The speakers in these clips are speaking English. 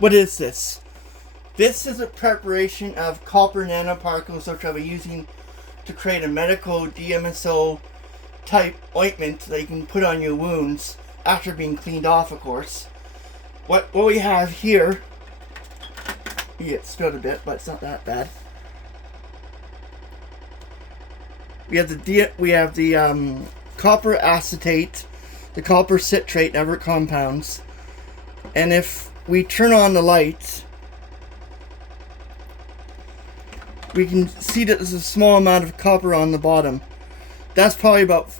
What is this? This is a preparation of copper nanoparticles, which I'll be using to create a medical DMSO type ointment that you can put on your wounds after being cleaned off, of course. What we have here, yeah, it spilled a bit, but it's not that bad. We have the copper acetate, the copper citrate, and other compounds. And if we turn on the light, we can see that there's a small amount of copper on the bottom. That's probably about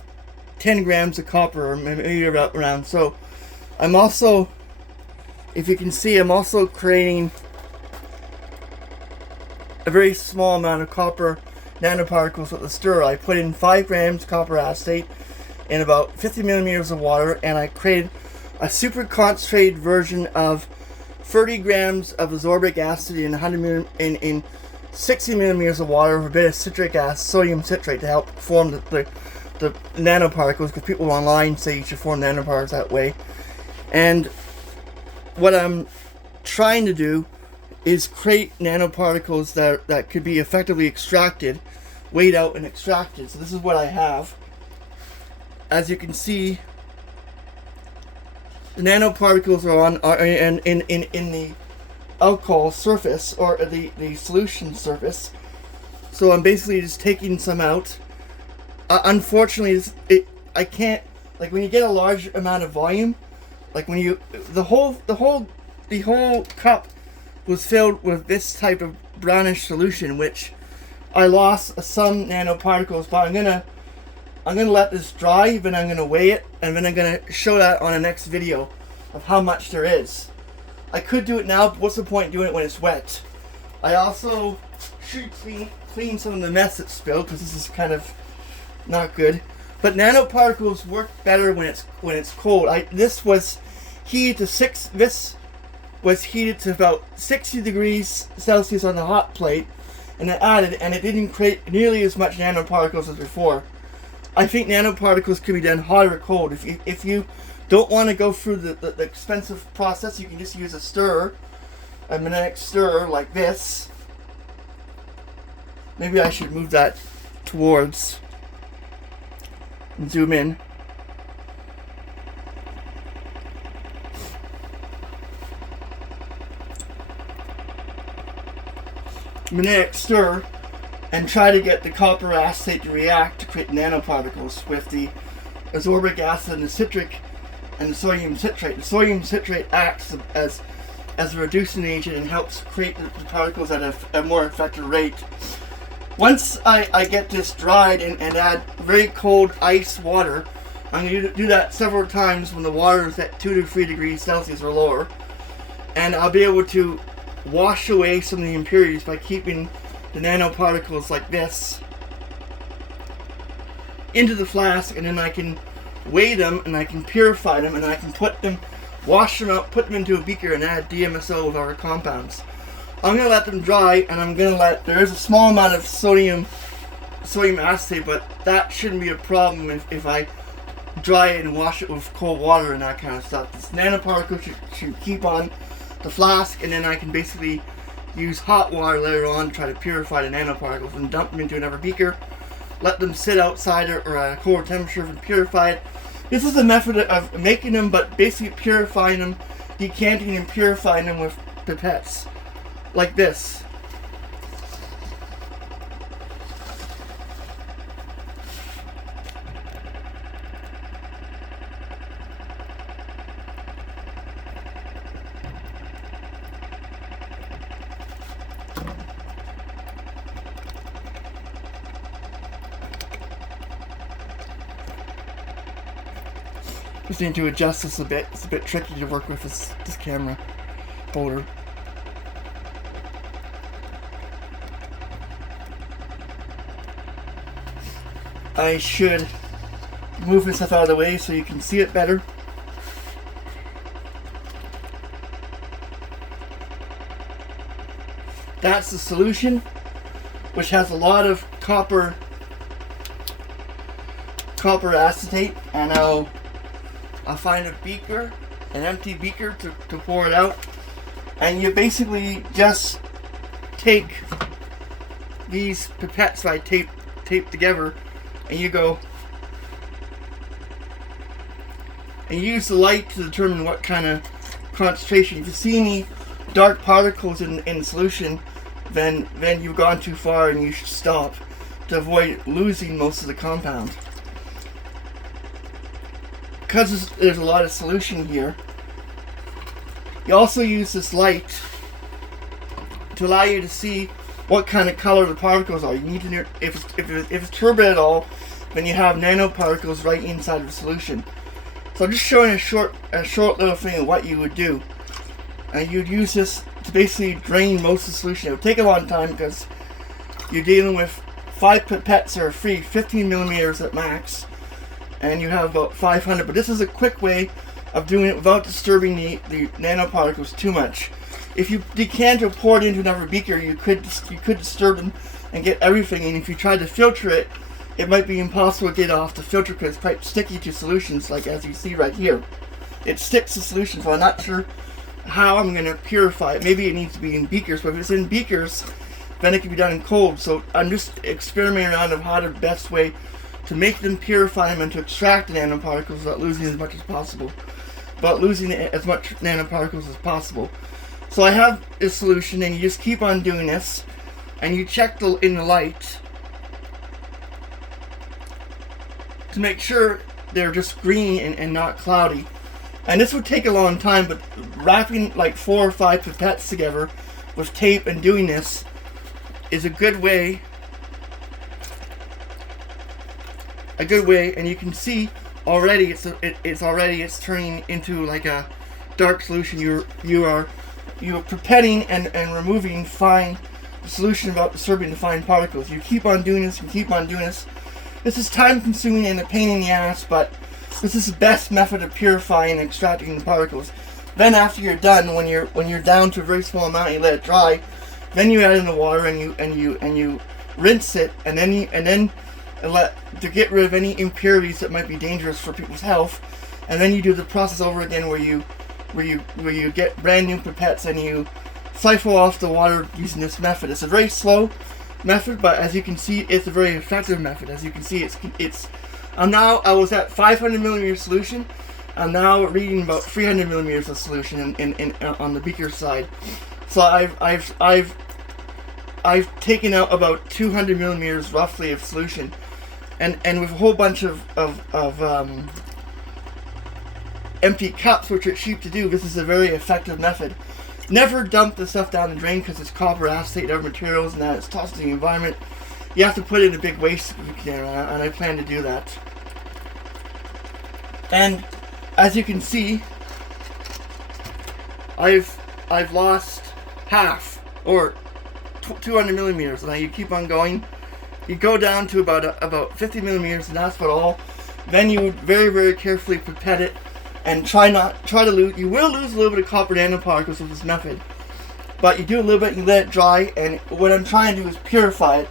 10 grams of copper, or maybe around. So I'm also, if you can see, I'm also creating a very small amount of copper nanoparticles with the stirrer. I put in 5 grams copper acetate in about 50 millimeters of water, and I created a super concentrated version of 30 grams of absorbic acid in 60 millimeters of water with a bit of citric acid, sodium citrate, to help form the nanoparticles, because people online say you should form nanoparticles that way. And what I'm trying to do is create nanoparticles that could be effectively extracted, weighed out and extracted. So this is what I have. As you can see, the nanoparticles are in the alcohol surface, or the solution surface. So I'm basically just taking some out. Unfortunately, I can't, like, when you get a large amount of volume, like when you the whole cup was filled with this type of brownish solution, which I lost some nanoparticles, but I'm gonna let this dry, then I'm gonna weigh it, and then I'm gonna show that on the next video of how much there is. I could do it now, but what's the point doing it when it's wet? I also should clean some of the mess that's spilled, because this is kind of not good. But nanoparticles work better when it's cold. This was heated to about 60 degrees Celsius on the hot plate, and it didn't create nearly as much nanoparticles as before. I think nanoparticles can be done hot or cold. If you don't want to go through the expensive process, you can just use a stirrer, a magnetic stirrer like this. Maybe I should move that towards and zoom in. Magnetic stir, and try to get the copper acetate to react to create nanoparticles with the absorbic acid and the citric and the sodium citrate. The sodium citrate acts as a reducing agent and helps create the particles at a more effective rate. Once I get this dried and add very cold ice water, I'm going to do that several times when the water is at 2 to 3 degrees Celsius or lower, and I'll be able to wash away some of the impurities by keeping the nanoparticles like this into the flask, and then I can weigh them and I can purify them, and I can wash them out, put them into a beaker, and add DMSO with our compounds. I'm going to let them dry, and there is a small amount of sodium acetate, but that shouldn't be a problem if I dry it and wash it with cold water and that kind of stuff. This nanoparticle should keep on the flask, and then I can basically use hot water later on to try to purify the nanoparticles and dump them into another beaker, let them sit outside or at a cold temperature and purify it. This is a method of making them, but basically purifying them, decanting and purifying them with pipettes like this. Just need to adjust this a bit. It's a bit tricky to work with this camera holder. I should move this stuff out of the way so you can see it better. That's the solution, which has a lot of copper acetate, and I'll find a beaker, an empty beaker to pour it out, And you basically just take these pipettes that I tape together, and you go and use the light to determine what kind of concentration. If you see any dark particles in solution, then you've gone too far and you should stop to avoid losing most of the compound. Because there's a lot of solution here, you also use this light to allow you to see what kind of color the particles are. You need to know if it's turbid at all, then you have nanoparticles right inside of the solution. So I'm just showing a short little thing of what you would do. And you'd use this to basically drain most of the solution. It would take a long time because you're dealing with 5 pipettes that are free, 15 millimeters at max, and you have about 500. But this is a quick way of doing it without disturbing the nanoparticles too much. If you decant or pour it into another beaker, you could disturb them and get everything. And if you tried to filter it, it might be impossible to get off the filter because it's quite sticky to solutions, like as you see right here. It sticks to solutions, so I'm not sure how I'm going to purify it. Maybe it needs to be in beakers, but if it's in beakers, then it can be done in cold. So I'm just experimenting around of how the best way to make them, purify them, and to extract the nanoparticles without losing as much as possible. Without losing as much nanoparticles as possible. So I have this solution, and you just keep on doing this, and you check in the light to make sure they're just green and not cloudy. And this would take a long time, but wrapping like 4 or 5 pipettes together with tape and doing this is a good way. And you can see already it's turning into like a dark solution. You are pipetting and removing fine solution without disturbing the fine particles. You keep on doing this and keep on doing this. This is time consuming and a pain in the ass, but this is the best method of purifying and extracting the particles. Then after you're done, when you're down to a very small amount, you let it dry. Then you add in the water and you rinse it, and then to get rid of any impurities that might be dangerous for people's health. And then you do the process over again where you get brand new pipettes and you siphon off the water using this method. It's a very slow method, but as you can see, it's a very effective method. As you can see, I was at 500 millimeter solution. I'm now reading about 300 millimeters of solution on the beaker side. So I've taken out about 200 millimeters roughly of solution, and with a whole bunch of empty cups, which are cheap to do. This is a very effective method. Never dump the stuff down the drain because it's copper, acetate, other materials, and that it's tossed in the environment. You have to put it in a big waste container, and I plan to do that. And as you can see, I've lost half, or 200 millimeters. Now you keep on going. You go down to about 50 millimeters, and that's about all. Then you would very, very carefully pipette it, and try to lose. You will lose a little bit of copper nanoparticles with this method, but you do a little bit, you let it dry, and what I'm trying to do is purify it.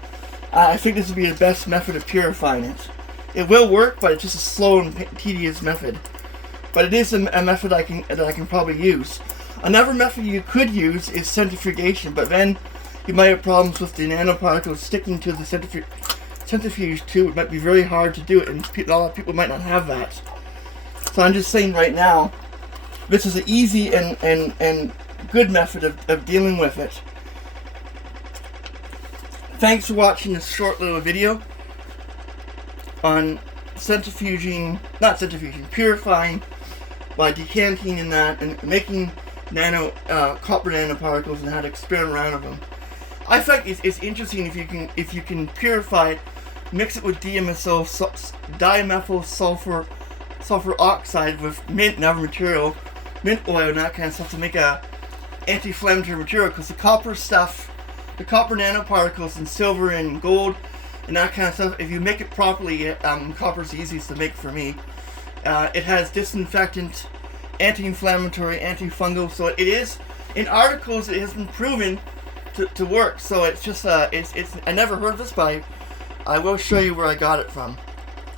I think this would be the best method of purifying it. It will work, but it's just a slow and tedious method. But it is a method that I can probably use. Another method you could use is centrifugation, but then you might have problems with the nanoparticles sticking to the centrifuge too. It might be very hard to do it, and a lot of people might not have that. So I'm just saying right now, this is an easy and good method of dealing with it. Thanks for watching this short little video on purifying by decanting and that, and making copper nanoparticles and how to experiment around with them. I think it's interesting if you can purify it, mix it with DMSO, dimethylsulfur oxide with mint and other material, mint oil and that kind of stuff to make a anti-inflammatory material, because the copper stuff, the copper nanoparticles and silver and gold and that kind of stuff, if you make it properly, copper's the easiest to make for me. It has disinfectant, anti-inflammatory, antifungal, so it is, in articles it has been proven to work. So it's just, I never heard of this, but I will show you where I got it from.